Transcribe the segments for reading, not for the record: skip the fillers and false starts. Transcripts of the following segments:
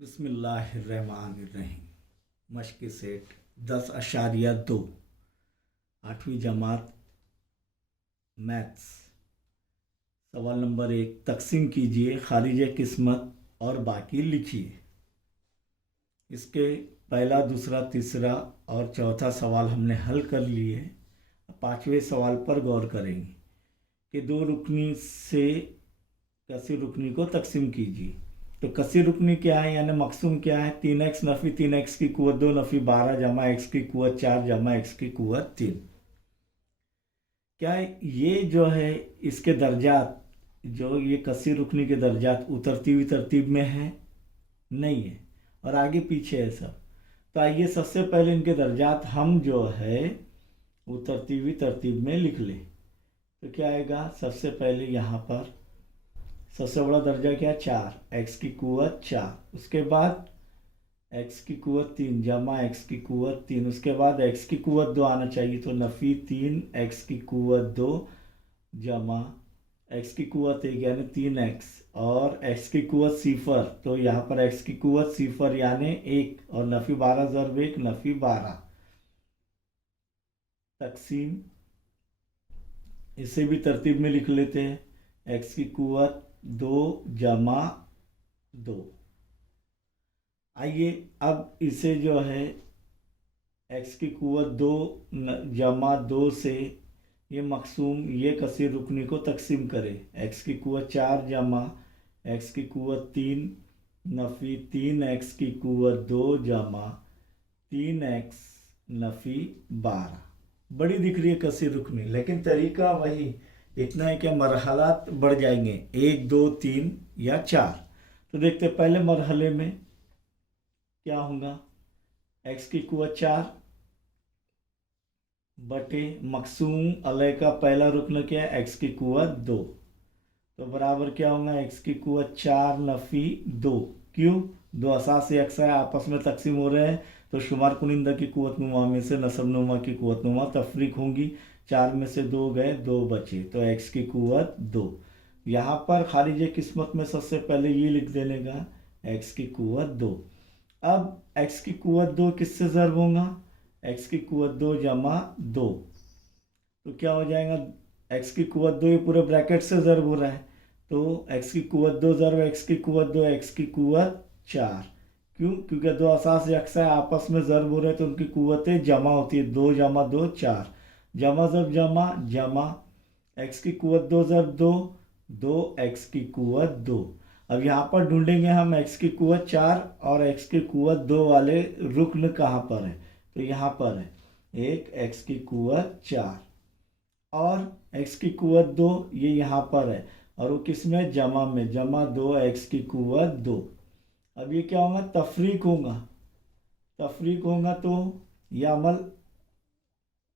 बिस्मिल्लाहिर्रहमानिर्रहीम। मश्क सेट 10.2 8वीं जमात मैथ्स। सवाल नंबर 1, तकसीम कीजिए खारिज किस्मत और बाकी लिखिए। इसके पहला, दूसरा, तीसरा और चौथा सवाल हमने हल कर लिए। पांचवें सवाल पर गौर करेंगे कि दो रुकनी से कसी रुकनी को तकसीम कीजिए। तो कसी रुकनी क्या है यानी मकसूम क्या है? 3x नफ़ी 3x की कुव्वत 2 नफ़ी 12 जमा x की कुव्वत 4 जमा x की कुव्वत 3। क्या ये जो है इसके दर्जात, जो ये कसी रुकनी के दर्जात उतरती हुई तरतीब में है? नहीं है, और आगे पीछे है सब। तो आइए सबसे पहले इनके दर्जात हम जो है उतरती हुई तरतीब में लिख लें। तो क्या आएगा? सबसे पहले यहाँ पर सबसे बड़ा दर्जा क्या? 4, x की कुव्वत 4, उसके बाद x की कुव्वत 3 जमा x की कुव्वत 3, उसके बाद x की कुव्वत 2 आना चाहिए, तो नफ़ी 3 x की कुव्वत 2 जमा x की कुव्वत 1 यानी 3x, और x की कुव्वत 0, तो यहाँ पर x की कुव्वत 0 यानी 1, और नफ़ी 12 ज़रब 1 नफ़ी 12। तकसीम इसे भी तरतीब में लिख लेते हैं। x की कुव्वत 2 जमा 2। आइए अब इसे जो है x की कुव्वत 2 जमा 2 से ये मकसूम ये कसीर रुकनी को तकसीम करें। x की कुव्वत 4 जमा x की कुव्वत 3 नफ़ी 3x की कुव्वत 2 जमा 3x नफ़ी 12। बड़ी दिख रही है कसीर रुकनी, लेकिन तरीका वही, इतना है कि मरहलात बढ़ जाएंगे 1 2 3 या 4। तो देखते पहले मरहले में क्या होगा? x की कुव्वत 4 बटे मकसूम अलय का पहला रुकन क्या है? x की कुव्वत 2, तो बराबर क्या होगा? x की कुव्वत 4 नफ़ी 2। क्यों? दो असास यकसा है, आपस में तकसीम हो रहे हैं, तो शुमार कुनिंदा की कुव्वत नुमा में से नसब नुमा की कुव्वत नुमा तफरीक होंगी। 4 में से 2 गए, 2 बचे, तो x की कुव्वत 2। यहाँ पर खारिज किस्मत में सबसे पहले ये लिख देने का x की कुव्वत 2। अब x की कुव्वत 2 किससे ज़रब होगा? x की कुव्वत 2 जमा 2, तो क्या हो जाएगा? x की कुव्वत 2 ये पूरे ब्रैकेट से ज़रब हो रहा है, तो x की कुव्वत 2 ज़रब x की कुव्वत 2, x की कुव्वत 4। क्यों? क्योंकि दो असास यकसा है, आपस में ज़रब हो रहे हैं, तो उनकी कुव्वतें जमा होती है। 2 जमा 2 4, जमा ज़रब जमा जमा, x की कुव्वत 2 ज़रब 2 2 x की कुव्वत 2। अब यहाँ पर ढूंढेंगे हम x की कुव्वत 4 और x की कुव्वत 2 वाले रुकन कहाँ पर है? तो यहाँ पर है, एक x की कुव्वत 4 और x की कुव्वत 2, ये यहाँ पर है, और वो किस में? जमा में, जमा 2 x की कुव्वत 2। अब ये क्या होगा? तफरीक होगा। तफरीक होगा तो यह अमल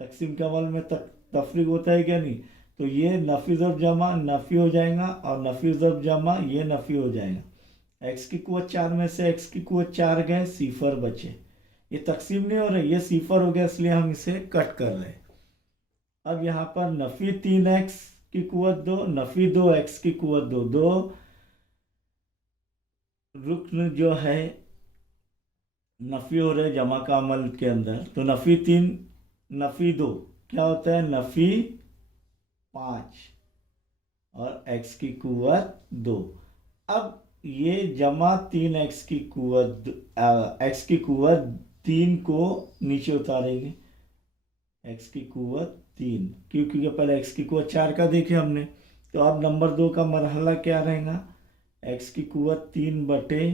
तकसीम के अमल में तफरीक होता है क्या? नहीं। तो ये नफ़ी ज़रब जमा नफ़ी हो जाएगा, और नफ़ी ज़रब जमा ये नफ़ी हो जाएगा। x की कुव्वत 4 में से x की कुव्वत 4 गए, 0 बचे। ये तकसीम नहीं हो रही, ये 0 हो गया, इसलिए हम इसे कट कर रहे हैं। अब यहाँ पर नफ़ी 3x की कुव्वत 2 नफ़ी 2x की कुव्वत 2, दो रुकन जो है नफ़ी हो रहे जमा का अमल के अंदर, तो नफ़ी 3 नफ़ी 2 क्या होता है? नफ़ी 5 और x की कुव्वत 2। अब ये जमा 3x की कुव्वत x की कुव्वत 3 को नीचे उतारेंगे, x की कुव्वत 3, क्योंकि पहले x की कुव्वत 4 का देखे हमने। तो अब नंबर 2 का मरहला क्या रहेगा? x की कुव्वत 3 बटे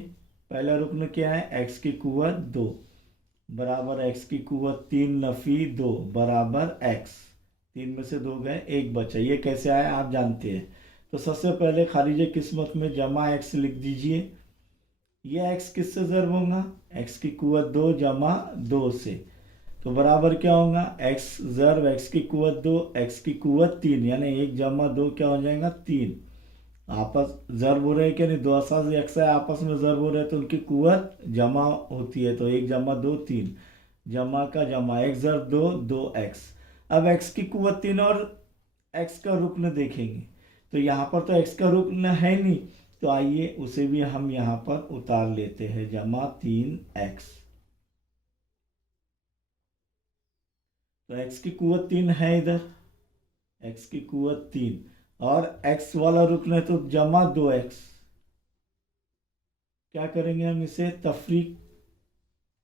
पहला रुकन क्या है? x की कुव्वत 2 बराबर x की कुव्वत 3 नफ़ी 2 बराबर x। 3 में से 2 गए, 1 बचा। ये कैसे आया आप जानते हैं। तो सबसे पहले खारिज किस्मत में जमा x लिख दीजिए। ये x किससे ज़रब होगा? x की कुव्वत 2 जमा 2 से, तो बराबर क्या होगा? x ज़रब x की कुव्वत 2 x की कुव्वत 3, यानी 1 जमा 2 क्या हो जाएगा? 3। आपस ज़रब हो रहे हैं क्या? नहीं। दो असास यकसा है, आपस में ज़रब हो रहे हैं, तो उनकी कुव्वत जमा होती है, तो 1 जमा 2 3, जमा का जमा, 1 ज़रब 2 2x। अब x की कुव्वत 3 और x का रुकन देखेंगे, तो यहाँ पर तो x का रुकन है नहीं, तो आइए उसे भी हम यहाँ पर उतार लेते हैं, जमा 3x। तो x की कुवत 3 है इधर, x की कुवत 3, और x वाला रुकन है तो जमा 2x। क्या करेंगे हम इसे तफरीक,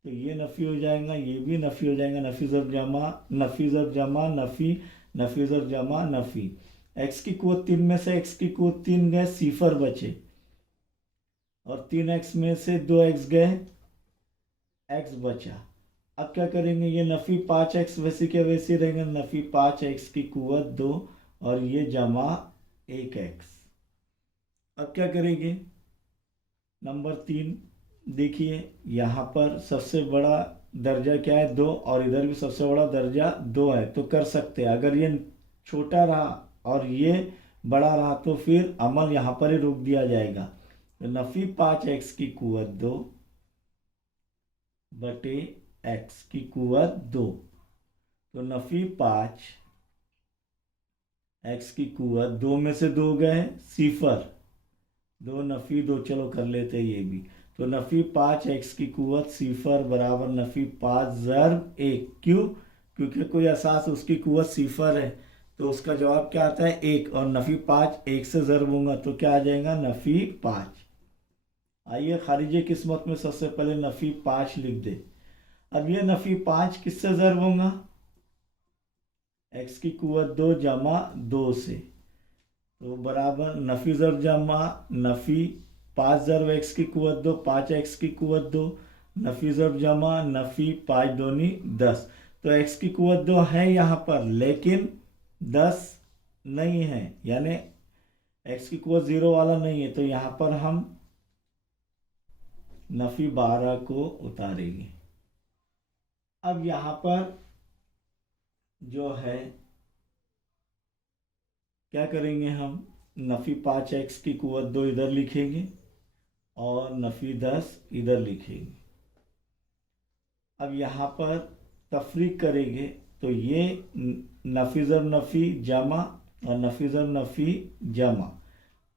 तो ये नफ़ी हो जाएगा, ये भी नफ़ी हो जाएगा, नफ़ी ज़र जमा, नफ़ी ज़र जमा नफ़ी, नफ़ी ज़र जमा नफ़ी। x की कुवत 3 में से x की कुवत 3 गए, सिफर बचे, और 3x में से 2x गए, x बचा। अब क्या करेंगे, ये नफ़ी 5x वैसे के वैसे रहेंगे, नफ़ी 5x की कुवत 2, और ये जमा 1x। अब क्या करेंगे, नंबर 3, देखिए यहाँ पर सबसे बड़ा दर्जा क्या है, 2, और इधर भी सबसे बड़ा दर्जा 2 है, तो कर सकते हैं। अगर ये छोटा रहा और ये बड़ा रहा तो फिर अमल यहाँ पर ही रोक दिया जाएगा। तो नफ़ी 5x की कुवत 2 बटे x की कुवत 2, तो नफ़ी 5 x की कुवत 2 में से 2 गए, सिफर, 2 नफ़ी 2, चलो कर लेते हैं ये भी। तो नफ़ी 5x की कुवत सिफर बराबर नफ़ी 5 ज़र्ब 1। क्यों? क्योंकि कोई असास उसकी कुवत सिफर है, तो उसका जवाब क्या आता है 1, और नफ़ी 5 1 से ज़र्ब होगा तो क्या आ जाएगा, नफ़ी 5। आइए खारिज किस्मत में सबसे पहले नफ़ी 5 लिख दे। अब ये नफ़ी 5 किससे ज़र्ब होगा, x की कुवत 2 जमा 2 से, तो बराबर नफ़ी ज़र्ब जमा नफ़ी 5 ज़र्ब x की कुवत 2, 5x की कुवत 2, नफ़ी ज़र्ब जमा नफ़ी 5 दूनी 10। तो x की कुवत 2 है यहाँ पर, लेकिन 10 नहीं है, यानी x की कुवत 0 वाला नहीं है, तो यहाँ पर हम नफ़ी 12 को उतारेंगे। अब यहाँ पर जो है क्या करेंगे, हम नफ़ी 5x की कुवत 2 इधर लिखेंगे और नफ़ी 10 इधर लिखेंगे। अब यहाँ पर तफरीक करेंगे तो ये नफ़ी ज़र नफ़ी जमा और नफ़ी ज़र नफ़ी जमा,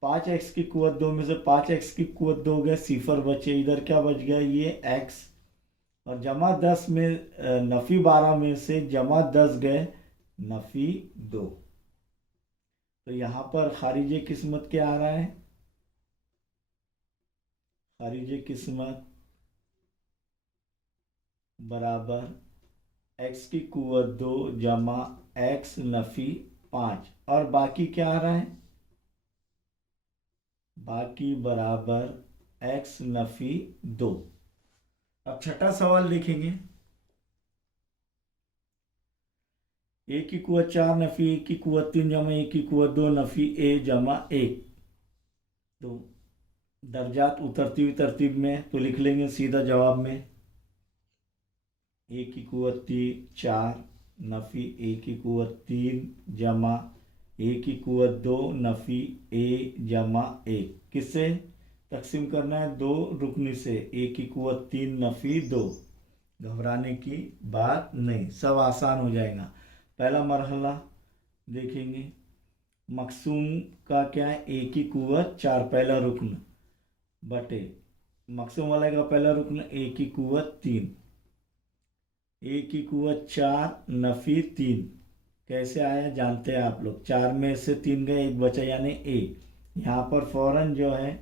5x की कुवत 2 में से 5x की कुवत 2 गए, सिफर बचे, इधर क्या बच गया, ये x, और जमा 10 में नफ़ी 12 में से जमा 10 गए, नफ़ी 2। तो यहाँ पर खारिज किस्मत क्या आ रहा है, खारिज किस्मत बराबर x की कुवत 2 जमा x नफ़ी 5, और बाकी क्या आ रहा है, बाकी बराबर x नफ़ी 2। अब छठा सवाल लिखेंगे, a की कुवत 4 नफ़ी a की कुवत 3 जमा a की कुवत 2 नफ़ी a जमा 1। तो दर्जात उतरती हुई तरतीब में, तो लिख लेंगे सीधा जवाब में, a की कुवत 4 नफ़ी a की कुवत 3 जमा a की कुवत 2 नफ़ी a जमा 1। किससे तकसीम करना है, 2 रुकनी से, a की कुवत 3 नफ़ी 2। घबराने की बात नहीं, सब आसान हो जाएगा। पहला मरहला देखेंगे, मकसूम का क्या है, a की कुवत 4 पहला रुकन बटे मकसूम वाले का पहला रुकन a की कुवत 3, a की कुवत 4 नफ़ी 3। कैसे आया जानते हैं आप लोग, 4 में से 3 गए, 1 बचा, यानी a। यहाँ पर फ़ौरन जो है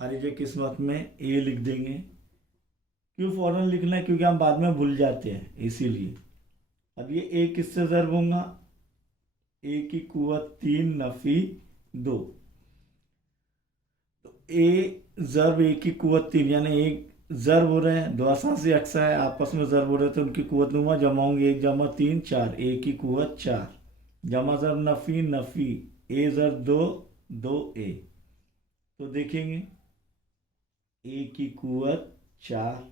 खारिज किस्मत में a लिख देंगे। क्यों फ़ौरन लिखना है, क्योंकि हम बाद में भूल जाते हैं, इसीलिए। अब ये a किससे ज़र्ब होगा, a की कुवत 3 नफ़ी 2, तो a ज़र्ब a की कुवत 3, यानी एक ज़र्ब हो रहे हैं, दो आसान से अक्सा है, आपस में ज़र्ब हो रहे हैं, तो उनकी कुवत लूँगा, जमा होंगे 1 जमा 3 4, a की कुवत 4, जमा ज़र्ब नफ़ी नफ़ी, a ज़र्ब 2 2a। तो देखेंगे a की कुवत 4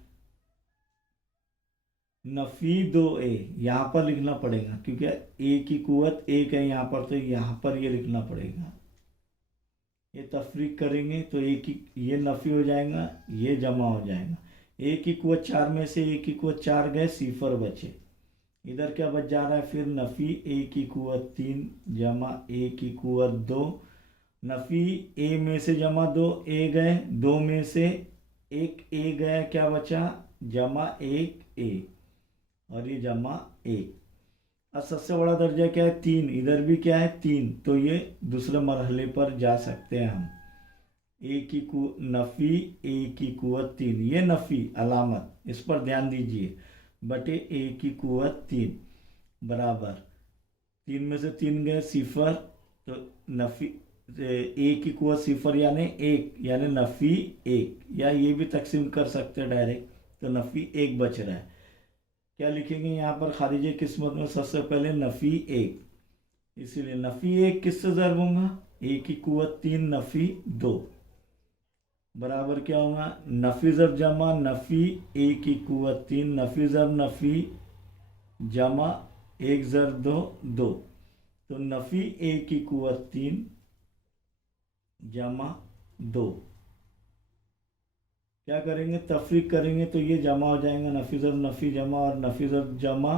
नफ़ी 2a, यहाँ पर लिखना पड़ेगा क्योंकि a की कुवत 1 है यहाँ पर, तो यहाँ पर ये लिखना पड़ेगा। ये तफरीक करेंगे तो a की ये नफ़ी हो जाएगा, ये जमा हो जाएगा। a की कुवत 4 में से a की कुवत 4 गए, सिफर बचे, इधर क्या बच जा रहा है, फिर नफ़ी a की कुवत 3 जमा a की कुवत 2 नफ़ी ए में से जमा 2 ए गए, 2 में से 1 ए गया, क्या बचा, जमा 1 ए, और ये जमा 1। अब सबसे बड़ा दर्जा क्या है, 3, इधर भी क्या है 3, तो ये दूसरे मरहले पर जा सकते हैं हम। नफ़ी ए की कुव्वत 3, ये नफ़ी अलामत, इस पर ध्यान दीजिए, बटे ए की कुव्वत 3 बराबर 3 में से 3 गए 0, तो नफ़ी ए की कुव्वत 0 यानी 1, यानी नफ़ी 1, या ये भी तकसीम कर सकते हैं डायरेक्ट, तो नफ़ी 1 बच रहा है। क्या लिखेंगे यहाँ पर खारिज किस्मत में, सबसे पहले नफ़ी 1, इसीलिए नफ़ी 1 किससे ज़र्ब होगा, ए की कुव्वत 3 नफ़ी 2 बराबर क्या होगा, नफ़ी ज़र्ब जमा नफ़ी ए की कुव्वत 3, नफ़ी ज़र्ब नफ़ी जमा 1 ज़र्ब 2 2, तो नफ़ी ए की कुव्वत 3 जमा 2, क्या करेंगे, तफरीक करेंगे तो ये जमा हो जाएगा, नफ़ी ज़र्ब नफ़ी जमा और नफ़ी ज़र्ब जमा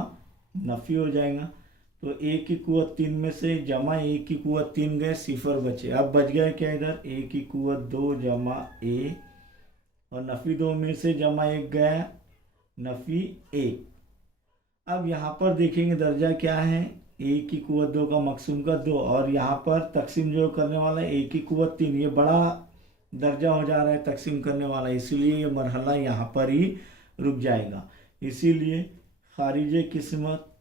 नफ़ी हो जाएगा। तो ए की कुव्वत 3 में से जमा ए की कुव्वत 3 गए, 0 बचे, अब बच गया क्या इधर, ए की कुव्वत 2 जमा ए, और नफ़ी 2 में से जमा 1 गया, नफ़ी 1। अब यहाँ पर देखेंगे दर्जा क्या है, ए की कुव्वत 2 का मकसूम का 2, और यहाँ पर तकसीम जो करने वाला है ए की कुव्वत 3, ये बड़ा दर्जा हो जा रहा है तकसीम करने वाला, इसीलिए ये मरहला यहाँ पर ही रुक जाएगा। इसीलिए खारिज किस्मत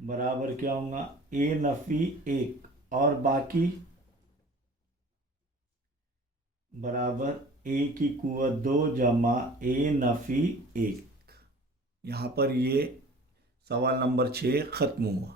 बराबर क्या होगा, ए नफ़ी 1 और बाकी बराबर ए की कुव्वत 2 जमा ए नफ़ी 1। यहाँ पर ये सवाल नंबर 6 ख़त्म हुआ।